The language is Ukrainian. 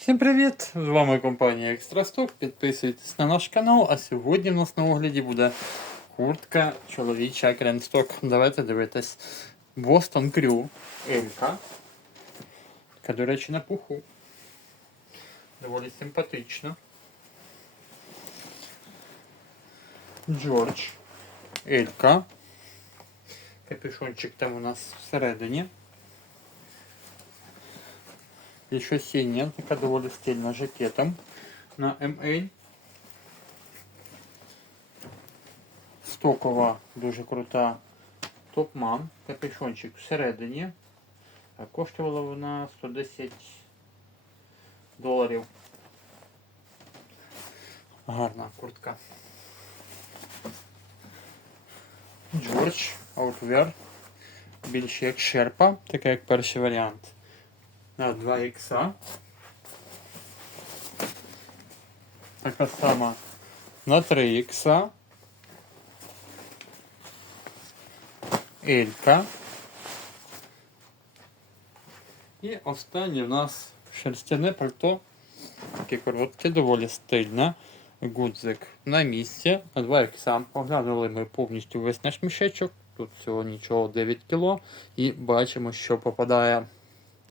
Всім привіт! З вами компанія Екстрасток. Підписуйтесь на наш канал, а сьогодні в нас на огляді буде куртка чоловіча Кренсток. Давайте дивитись. Boston Crew Елька. Така, до речі, на пуху. Доволі симпатична. Джордж Елька. Капюшончик там у нас всередині. І що синя, така доволі стильна жакетом на MA. Стокова, дуже крута топман, капюшончик всередині. Коштувала вона 110 доларів. Гарна куртка. Джордж Outwear. Більше як шерпа, така як перший варіант на 2 ікса. Така сама на 3 ікса. Елька. І останнє в нас шерстяне пальто. Таке коротке, доволі стильне. Гудзик на місці. На 2 ікса. Оглянули ми повністю весь наш мішечок. Тут всього нічого 9 кг. І бачимо, що попадає